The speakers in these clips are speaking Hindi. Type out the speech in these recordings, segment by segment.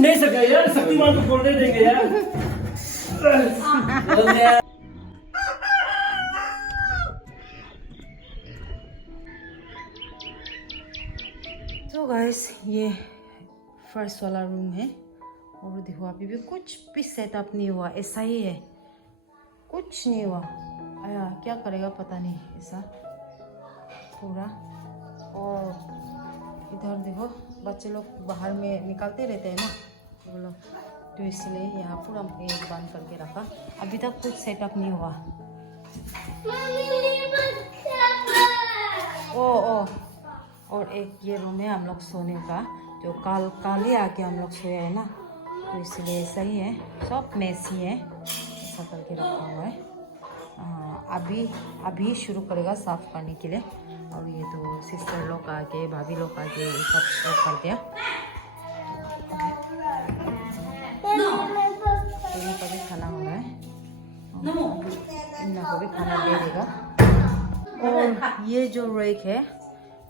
नहीं सका यार, शक्तिमान को फोड़ने देंगे यार। तो गाइस ये फर्स्ट वाला रूम है और देखो अभी भी कुछ भी सेटअप नहीं हुआ, ऐसा ही है, कुछ नहीं हुआ। आया क्या करेगा पता नहीं ऐसा पूरा। और इधर देखो बच्चे लोग बाहर में निकलते रहते हैं ना वो लोग, तो इसलिए यहाँ पूरा एक बंद करके रखा। अभी तक कुछ सेटअप नहीं हुआ। ओ और एक ये रूम है हम लोग सोने का, जो काल ही आके हम लोग सोए है ना, तो इसलिए ऐसा ही है, सब मेसी है, ऐसा करके रखा हुआ है। अभी शुरू करेगा साफ करने के लिए। और ये तो सिस्टर लोग आके भाभी लोग आके सब कर दिया। तो इनका भी खाना हो रहा है, इनको भी खाना दे देगा। और ये जो रेक है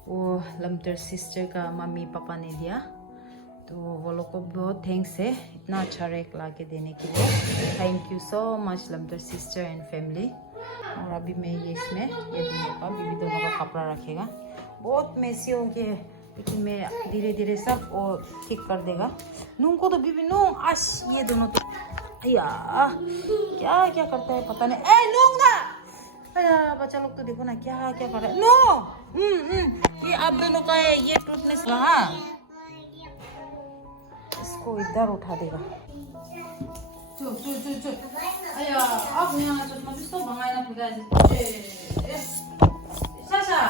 वो लमटर सिस्टर का मम्मी पापा ने दिया, तो वो लोग को बहुत थैंक्स है इतना अच्छा रेक ला के देने के लिए। थैंक यू सो मच लमटर सिस्टर एंड फैमिली। और अभी मैं ये इसमें ये बीबी दोनों का कपड़ा रखेगा। बहुत मेसी हो गए लेकिन मैं धीरे धीरे सब वो ठीक कर देगा। नूंग को तो बीबी नूंग आश, ये दोनों तो या क्या क्या करता है पता नहीं। ए नूंग ना, अरे बच्चा लोग तो देखो ना क्या क्या कर रहा है। नो ये आप दोनों का है, ये टूटने से हाँ इसको इधर उठा देगा। अया अब यहाँ चश्मा तो भंगाई ना खुदा है। सासा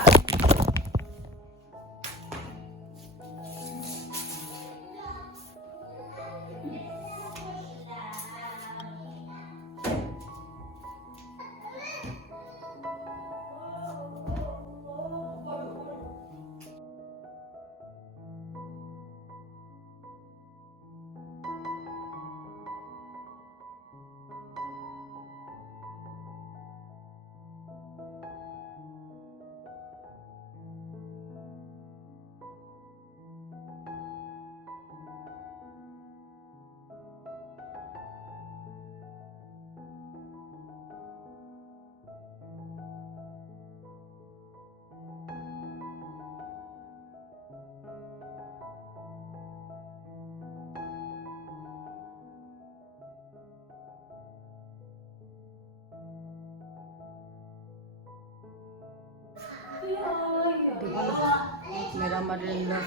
मेरा मदर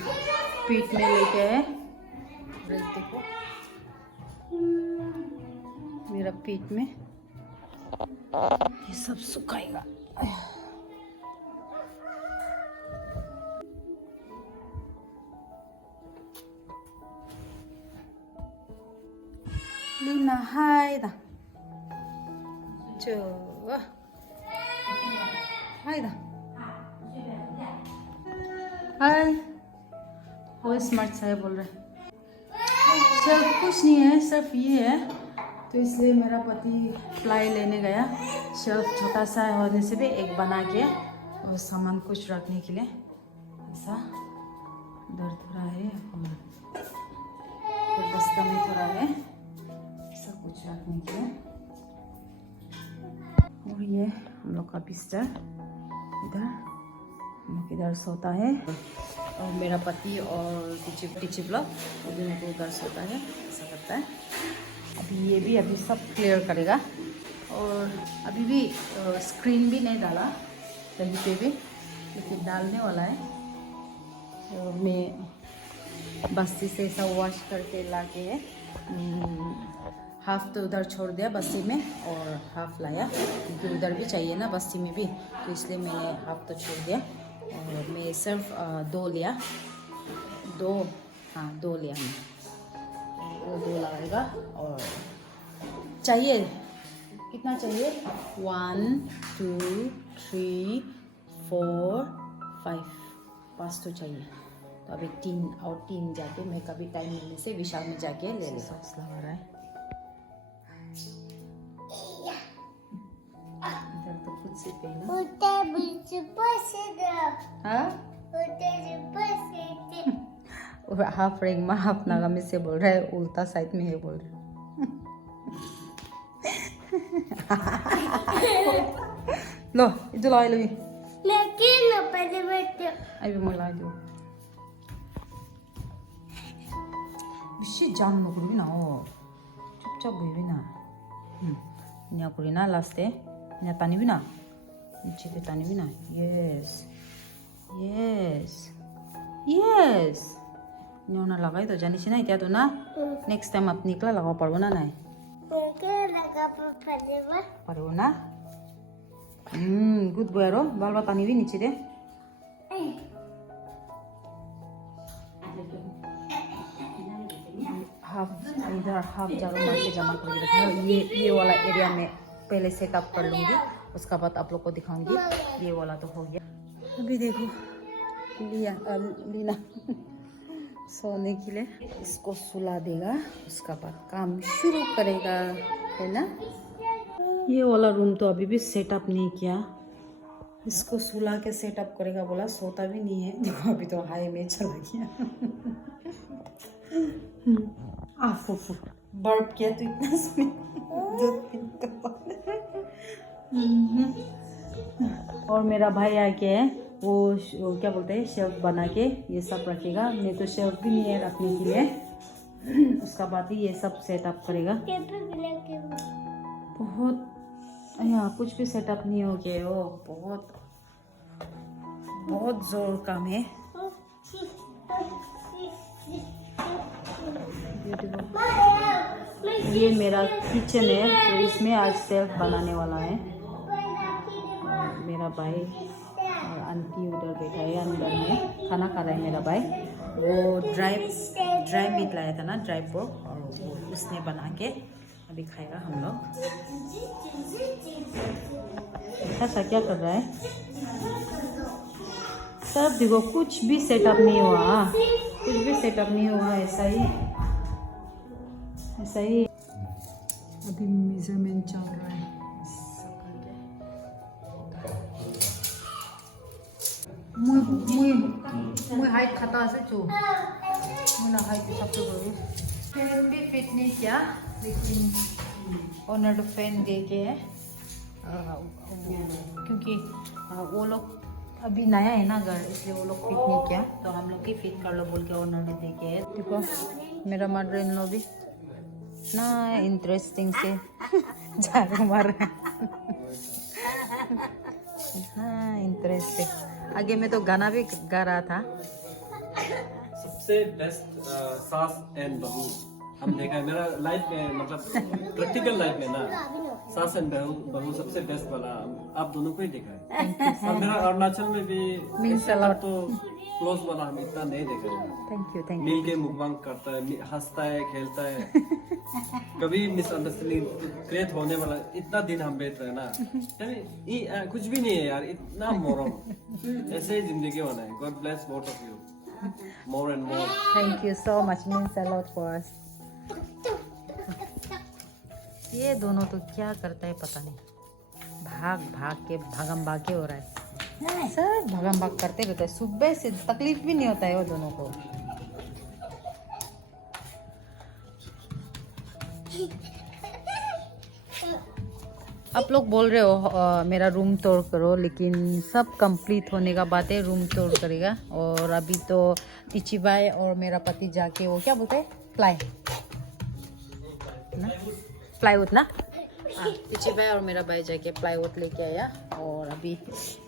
पीठ में लेके है, देखो मेरा पीठ में ये सब सुखाएगा। Lina hai da, chờ hai da, हाय वो स्मार्ट सा है बोल रहे। सिर्फ कुछ नहीं है, सिर्फ ये है, तो इसलिए मेरा पति प्लाई लेने गया। शेल्फ छोटा सा होने से भी एक बना के और सामान कुछ रखने के लिए ऐसा दर्द थोड़ा है, फिर बस्ता में थोड़ा है सब कुछ रखने के लिए। और ये हम लोग का बिस्तर इधर, हम लोग इधर सोता है और मेरा पति और टीचिप लोग दोनों को उधर सोता है, ऐसा करता है। अभी सब क्लियर करेगा। और अभी भी स्क्रीन भी नहीं डाला कहीं पे भी, लेकिन डालने वाला है। और मैं बस्ती से ऐसा वॉश करके ला के हाफ तो उधर छोड़ दिया बस्ती में और हाफ लाया, क्योंकि उधर भी चाहिए ना बस्ती में भी, तो इसलिए मैंने हाफ तो छोड़ दिया। और मैं सिर्फ दो लिया मैं, वो दो लगाएगा। और चाहिए कितना चाहिए, 1 2 3 4 5 तो चाहिए। तो अभी 3 जाके मैं कभी टाइम मिलने से विशाल में जाके ले लेगा। लगा रहा है इधर तो खुद से पहना। और हाफ रेंगमा हाफ नागामी से बोल रहा है, उल्टा साइड में है बोल रहा है। लो itu lie lebih Mungkin apa dia betul? ayo mau lie dulu bisa jam lo kuri na oh cup bui na nya kuri na last nya tani bina niche te tani bina yes nya na lagai to jani si na itia to na next time apni kla lagao parbo na nai Mungkin agak apa dia betul? parbo na good boy ro bal ba tani bi niche de half इधर हाफ झाड़ू मार के जमा करके रखना ये वाला एरिया में पहले सेटअप कर लूँगी उसका बाद आप लोग को दिखाऊंगी ये वाला तो हो गया अभी देखो लीना सोने के लिए इसको सुला देगा उसका बाद काम शुरू करेगा है ना ये वाला रूम तो अभी भी सेटअप नहीं किया इसको सुला के सेटअप करेगा बोला सोता भी नहीं है देखो अभी तो हाई में चला गया फूफू बर्फ किया तो इतना स्मेल और मेरा भाई आके वो क्या बोलते हैं शेल्फ बना के ये सब रखेगा नहीं तो शेल्फ भी नहीं है रखने के लिए उसका बाद ही ये सब सेटअप करेगा बहुत यहाँ कुछ भी सेटअप नहीं हो गया वो बहुत जोर काम है ये मेरा किचन है तो इसमें आज शेल्फ बनाने वाला है मेरा भाई और आंटी उधर बैठा है अंदर में खाना खा रहा है मेरा भाई वो ड्राई मीट लाया था ना ड्राई पोर्क और वो उसने बना के अभी खाएगा हम लोग ऐसा क्या कर रहा है सब देखो कुछ भी सेटअप नहीं हुआ ऐसा ही अभी मेजरमेंट चल रहा है मुझे हाइट खाता है जो मुझे हाइट सब तो करूँ फैन भी फिट नहीं किया लेकिन ओनर फैन दे के है क्योंकि वो लोग अभी नया है ना घर इसलिए वो लोग फिट नहीं किया तो हम लोग ही फिट कर लो बोल के ओनर ने दे के है देखो मेरा मदर इन लॉ भी ना इंटरेस्टिंग से झाड़ू मार रहा है हाँ इंटरेस्टिंग आगे में तो गाना भी गा रहा था सबसे बेस्ट सास एंड बहू हम देखा है मेरा लाइफ में मतलब प्रैक्टिकल लाइफ में ना सास एंड बहू सबसे बेस्ट वाला आप दोनों को ही देखा है और मेरा अरुणाचल में भी तो क्लोज वाला हम इतना नहीं देखा है थैंक यू मिल के मुकबांग करता है हंसता है खेलता है कभी मिसअंडरस्टैंडिंग क्रिएट होने वाला इतना दिन हम बैठ रहे हैं ना कुछ भी नहीं है यार इतना मोरम ऐसे ही जिंदगी होना है God bless both of you more and more thank you so much means a lot for us ये दोनों तो क्या करता है पता नहीं भाग भागम भाग के हो रहा है सर भागम भाग करते रहते हैं सुबह से तकलीफ भी नहीं होता है वो दोनों को आप लोग बोल रहे हो मेरा रूम तोड़ करो लेकिन सब कंप्लीट होने का बाद है रूम तोड़ करेगा और अभी तो टीची भाई और मेरा पति जाके वो क्या बोलते हैं प्लाईवुड ना टीची भाई और मेरा भाई जाके प्लाईवुड लेके आया और अभी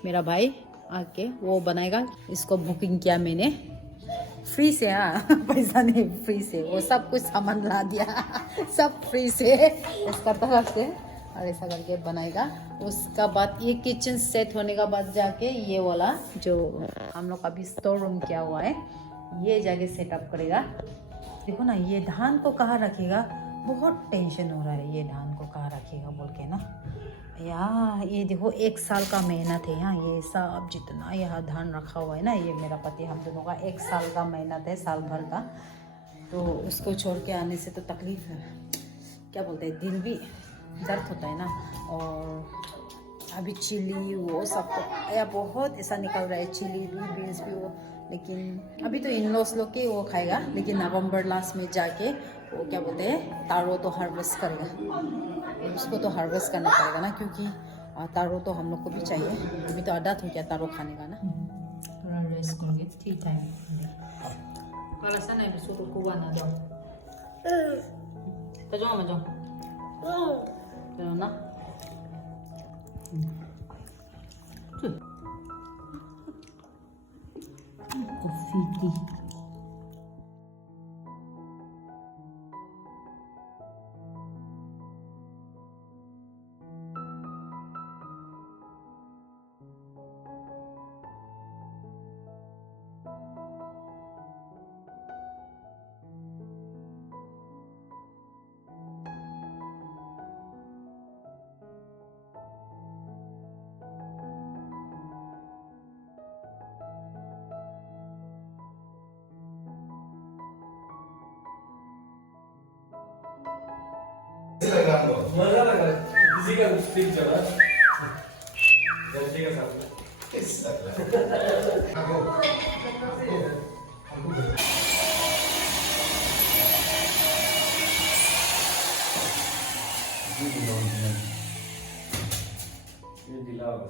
मेरा भाई आके वो बनाएगा इसको बुकिंग किया मैंने फ्री से पैसा नहीं फ्री से वो सब कुछ सामान ला दिया सब फ्री से इसका तरफ से और ऐसा करके बनाएगा उसका बाद ये किचन सेट होने का बाद जाके ये वाला जो हम लोग अभी स्टोर रूम किया हुआ है ये जाके सेटअप करेगा देखो ना ये धान को कहाँ रखेगा बहुत टेंशन हो रहा है ये धान को कहाँ रखेगा बोल के ना यार ये देखो 1 साल का मेहनत है यहाँ ये सब जितना यहाँ धान रखा हुआ है ना ये मेरा पति हम दोनों का 1 साल का मेहनत है साल भर का तो उसको छोड़ के आने से तो तकलीफ है क्या बोलते हैं दिल भी दर्द होता है ना और अभी चिली वो सब तो या बहुत ऐसा निकल रहा है चिली भी बीन्स भी वो लेकिन अभी तो इन लॉस लोग के वो खाएगा, लेकिन नवंबर लास्ट में जाके वो क्या बोलते हैं तारो तो हार्वेस्ट करेगा। उसको तो हार्वेस्ट करना पड़ेगा ना, क्योंकि तारो तो हम लोग को भी चाहिए। अभी तो आदत हो गया तारो खाने का ना। थोड़ा रेस्ट करोगे T time kalau sana ibu suruh kuah na dong. Tajo ama dong. Tajo na. Coffee tea. मजा लगा किसी का स्टिक चला गलती का ये दिला होगा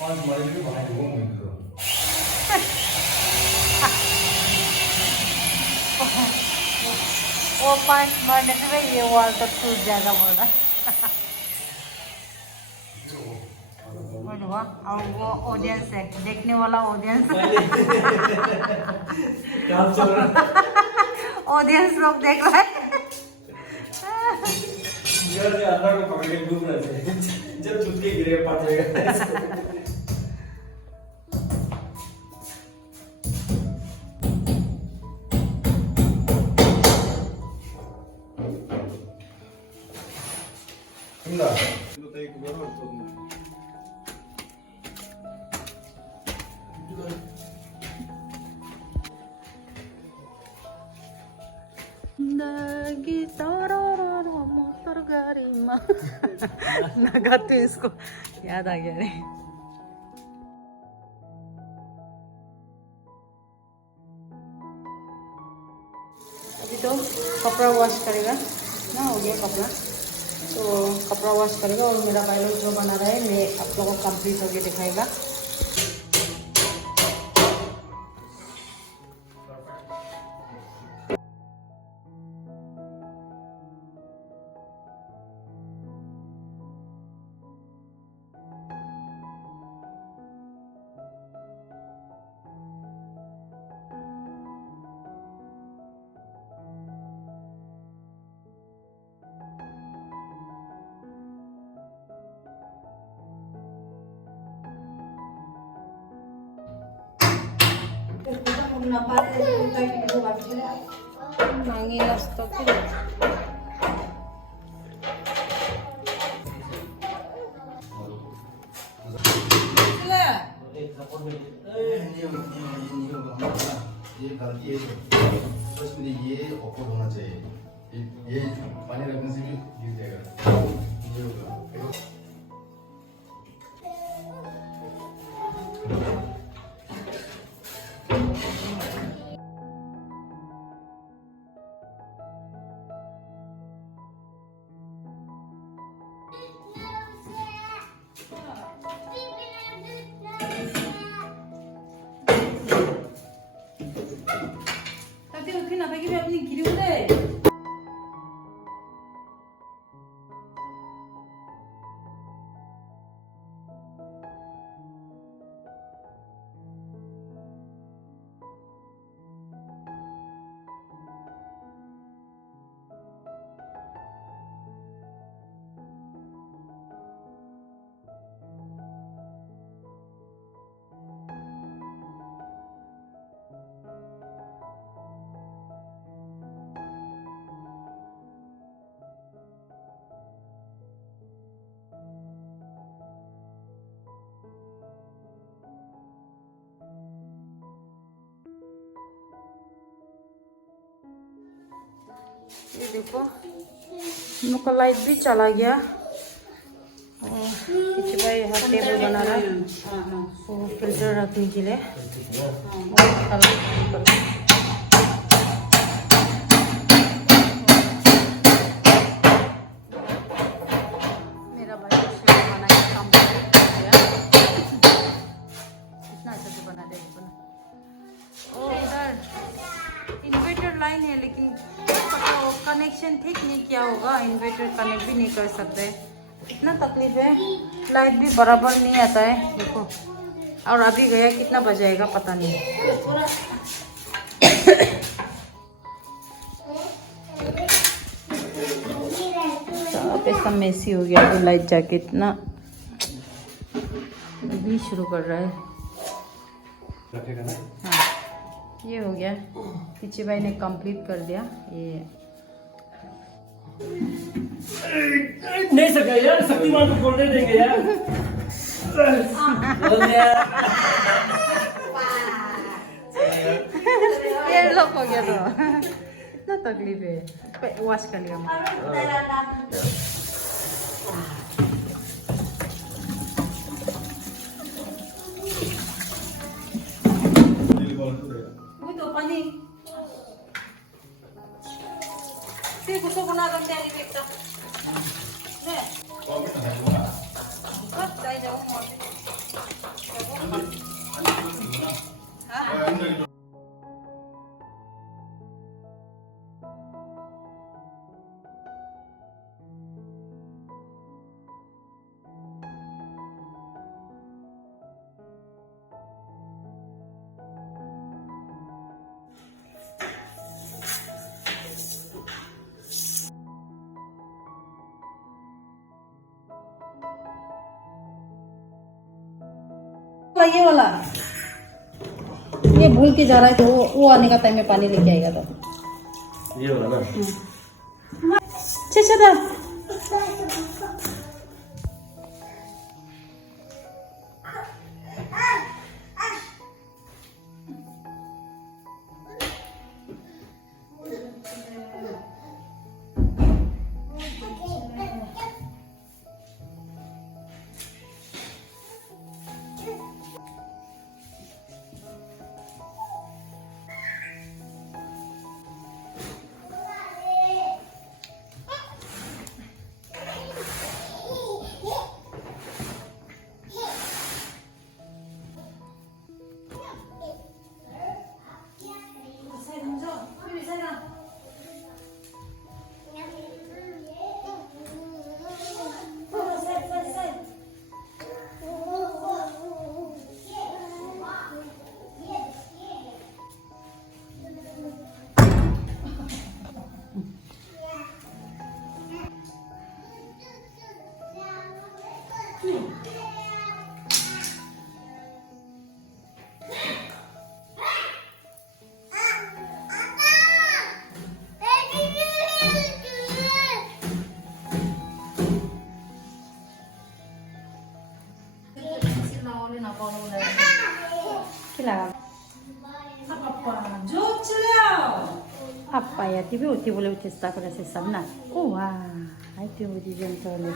5 महीने के बाद वो मिल रहा वो 5 मरने से ये वाल तो टूट जाएगा बोल रहा। और वो ऑडियंस है, देखने वाला ऑडियंस ऑडियंस लोग देख रहे हैं। अंदर को पकड़ के घूम रहे थे, जब चुटकी गिरे पड़ जाएगा। मोटर गाड़ी में लगाते इसको याद आ गया रे। अभी तो कपड़ा वॉश करेगा ना, हो गया कपड़ा, तो कपड़ा वॉश करेगा और मेरा बाइलोग जो बना रहा है मैं आप लोगों को कंप्लीट होके दिखाएगा। Mangilas to sila. ये गलती है तो इसमें ये ऊपर होना चाहिए, ये पानी रखने से भी गिर जाएगा, ये होगा। Tapi mungkin apa gitu अपनी गिरी उधर। ये देखो हम लोग का लाइट भी चला गया। और पीछे भाई यहाँ टेबल बना रहा है वो फिल्टर रखने के लिए। मेरा भाई बना के काम कर दिया। कितना अच्छा से बना दे। ओ इधर इन्वर्टर लाइन है लेकिन पता हो कनेक्शन ठीक नहीं किया होगा। इन्वर्टर कनेक्ट भी नहीं कर सकते, इतना तकलीफ है। लाइट भी बराबर नहीं आता है देखो। और अभी गया कितना बजाएगा पता नहीं। सब ऐसा मेसी हो गया तो लाइट जाके इतना भी शुरू कर रहा है। रखेगा ना? हाँ ये हो गया। पीछे भाई ने कंप्लीट कर दिया ये। नहीं सका यार, शक्तिमान को बोलने देंगे यार। ये लोग हो गया तो इतना तकलीफ है। वॉश कर लिया वो तो पानी फिर कुछ बना रंग डाली बेटा ले बस जाए जाओ हाँ ये वाला ये भूल के जा रहा है तो वो आने का टाइम में पानी लेके आएगा तो ये वाला ना? अच्छा apa ya TV uti boleh uti sta pada sesam na wah itu uti jentole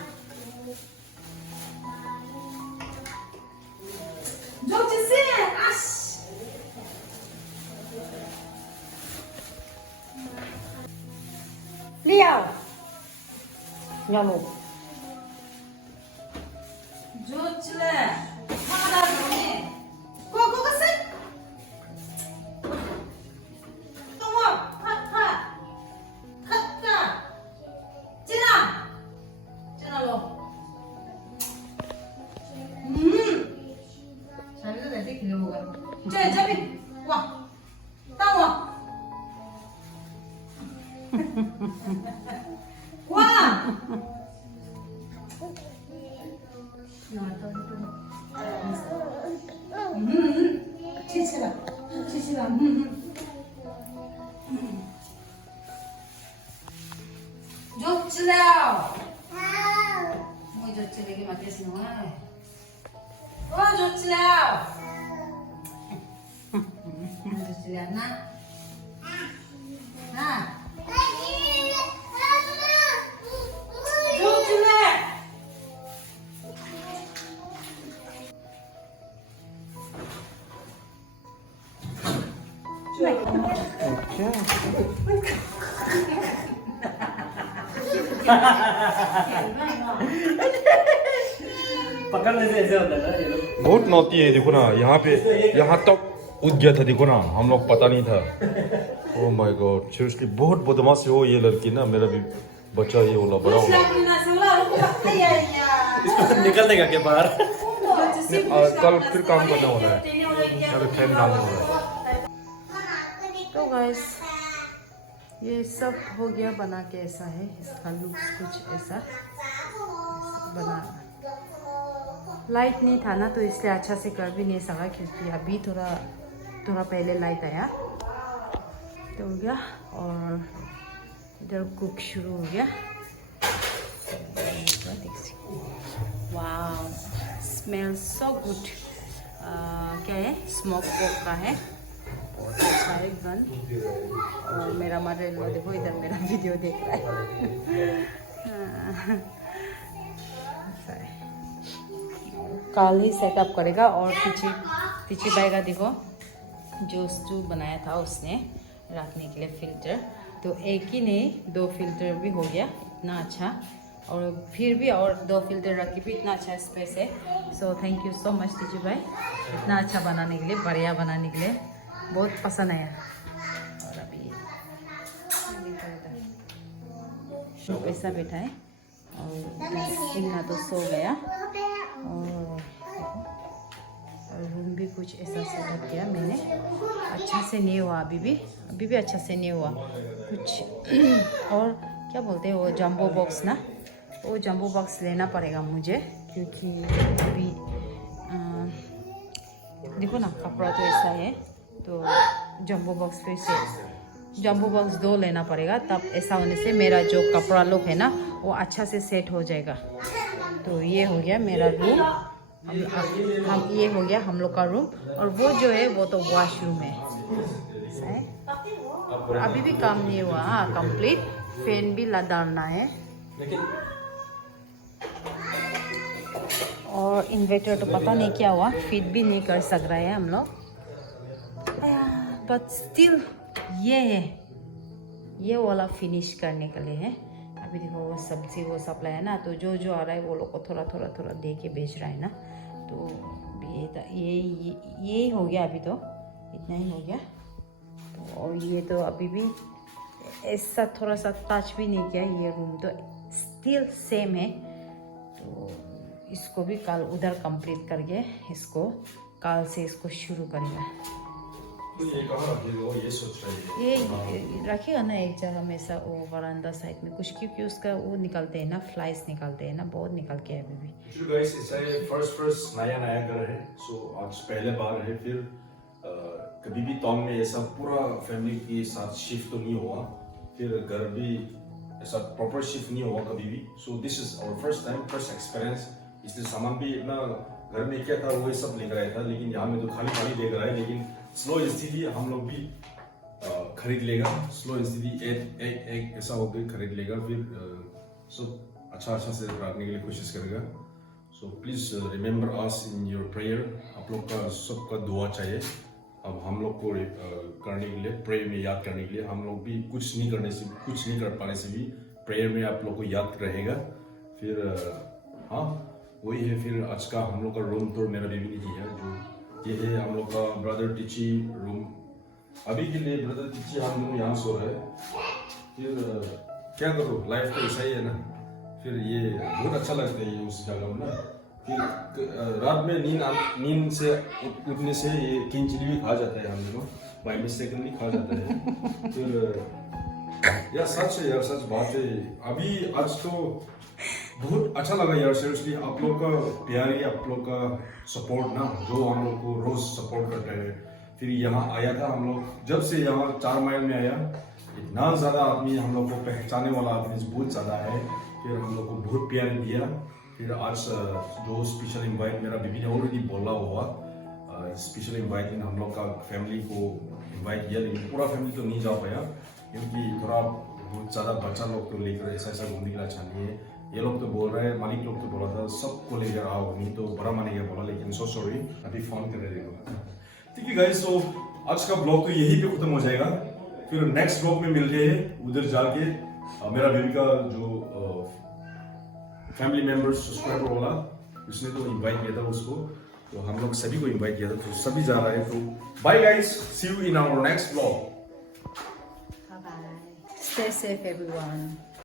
Jote se as Liao Nyalo Jote le mana ni kok kesek पकड़ने से ऐसे होता है ना ये लोग। बहुत नौती है, देखो ना यहाँ पे, यहाँ तक उठ गया था, देखो ना, हम लोग पता नहीं था। ओह माय गॉड, सीरियसली बहुत बदमाश है वो ये लड़की ना। मेरा भी बच्चा ये वाला बड़ा होगा। इसको निकल देगा क्या बाहर? कल फिर काम करना वाला है, अभी फैन डालना वाला है। तो गाइस ये सब हो गया बना के, ऐसा है इसका लुक्स कुछ ऐसा बना। लाइट नहीं था ना तो इसलिए अच्छा से कर भी नहीं सका, क्योंकि अभी थोड़ा पहले लाइट आया तो हो गया। और इधर कुक शुरू हो गया। वाह, स्मेल सो गुड। क्या है, स्मोक पोक का है, बहुत अच्छा है गन। और मेरा मदर इन लॉ देखो इधर मेरा वीडियो देख रहा है। कल ही सेटअप करेगा। और पीछे भाई का देखो जो स्टू बनाया था उसने रखने के लिए फिल्टर, तो एक ही नहीं 2 फिल्टर भी हो गया, इतना अच्छा। और फिर भी और 2 फिल्टर रख के भी इतना अच्छा स्पेस है। So thank you so much टीचू भाई, इतना अच्छा बनाने के लिए, बढ़िया बनाने के लिए, बहुत पसंद आया। और अभी ऐसा बैठा है और इन्ना तो सो गया। और रूम भी कुछ ऐसा सेटअप किया मैंने, अच्छा से नहीं हुआ, अभी भी अच्छा से नहीं हुआ कुछ। और क्या बोलते हैं वो जंबो बॉक्स ना, वो जंबो बॉक्स लेना पड़ेगा मुझे, क्योंकि अभी देखो ना कपड़ा तो ऐसा है, तो जंबो बॉक्स फिर से जंबो बॉक्स 2 लेना पड़ेगा, तब ऐसा होने से मेरा जो कपड़ा लोग है ना वो अच्छा से सेट हो जाएगा। तो ये हो गया मेरा रूम, हम ये हो गया हम लोग का रूम। और वो जो है वो तो वॉशरूम है। और अभी भी काम नहीं हुआ, हाँ कंप्लीट। फैन भी डालना है, और इन्वर्टर तो पता नहीं क्या हुआ, फिट भी नहीं कर सक रहे हैं हम लोग। बट स्टिल ये है, ये वाला फिनिश करने के लिए है। अभी देखो वो सब्जी वो सप्लाई है ना, तो जो आ रहा है वो लोग को थोड़ा दे के बेच रहा है ना। तो ये हो गया, अभी तो इतना ही हो गया। तो और ये तो अभी भी ऐसा थोड़ा सा टच भी नहीं किया, ये रूम तो स्टिल सेम है। तो इसको भी कल उधर कंप्लीट करके इसको कल से इसको शुरू करेगा। तो ये कहाँ रखेगा, ये सोच रहे हैं। ये रखेगा ना एक जगह में ऐसा, वो बरामदा साइड में कुछ, क्योंकि उसका वो निकलते हैं ना, फ्लाइज निकलते हैं ना, बहुत निकल के अभी भी। गाइस ऐसा है, फर्स्ट नया घर है, सो आज पहले बार है। फिर कभी भी टाउन में ऐसा पूरा फैमिली के साथ शिफ्ट तो नहीं हुआ, फिर घर भी ऐसा प्रॉपर शिफ्ट नहीं हुआ कभी भी। So this is our first time, first experience. इसलिए सामान भी इतना घर में क्या था वो सब लेकर आया था, लेकिन यहाँ में तो खाली देख रहा है। लेकिन स्लो स्थिति हम लोग भी खरीद लेगा, स्लो स्थिति एक ऐसा होकर खरीद लेगा, फिर सब अच्छा से रखने के लिए कोशिश करेगा। So please remember us in your prayer. आप लोग का सबका दुआ चाहिए। अब हम लोग को करने के लिए, प्रेयर में याद करने के लिए, हम लोग भी कुछ नहीं कर पाने से भी प्रेयर में आप लोग को याद रहेगा। फिर हाँ वही है। फिर आज का हम लोग का रूम टूर मेरा बेबी ने किया, जो ये है हम लोग का ब्रदर टीची रूम। अभी के लिए ब्रदर टीची हम लोग यहाँ सो रहे हैं। फिर क्या करो, लाइफ तो ऐसा ही है ना। फिर ये बहुत अच्छा लगता है ये उस जगह में ना। फिर रात में नींद से उठने से ये किंचली भी खा जाता है, हम लोग बाई मिस्टेकली खा जाता है। फिर यार सच है यार, सच बात है। अभी आज तो बहुत अच्छा लगा यार, सीरियसली आप लोग का प्यार, आप लोग का सपोर्ट ना, जो हम लोग को रोज सपोर्ट करते हैं। फिर यहाँ आया था हम लोग, जब से यहाँ 4 माइल में आया, इतना ज़्यादा आदमी हम लोग को पहचाने वाला आदमी बहुत ज़्यादा है। फिर हम लोग को बहुत प्यार दिया। फिर आज जो स्पेशल इनवाइट मेरा बीबी ने ऑलरेडी बोला हुआ, स्पेशल इनवाइट हम लोग का फैमिली को इनवाइट किया, लेकिन पूरा फैमिली तो नहीं जा पाया, क्योंकि थोड़ा बहुत ज़्यादा बच्चा लोग को लेकर ऐसा घूमने के लिए अच्छा नहीं है। ये लोग तो बोल रहे हैं, मालिक लोग तो बोला था सबको लेकर आओ, नहीं तो बड़ा मानेगा बोला, लेकिन सो सॉरी, अभी फोन कर रहे देखो। ठीक है गाइस, सो आज का ब्लॉग तो यही पे खत्म हो जाएगा। फिर नेक्स्ट ब्लॉग में मिलते हैं उधर जाके। मेरा बेबी का जो फैमिली मेंबर्स सब्सक्राइबर वाला, उसने तो इनवाइट किया था उसको, तो हम लोग सभी को इनवाइट किया था, तो सभी जा रहा है। तो bye guys, see you in our next blog. Stay safe everyone.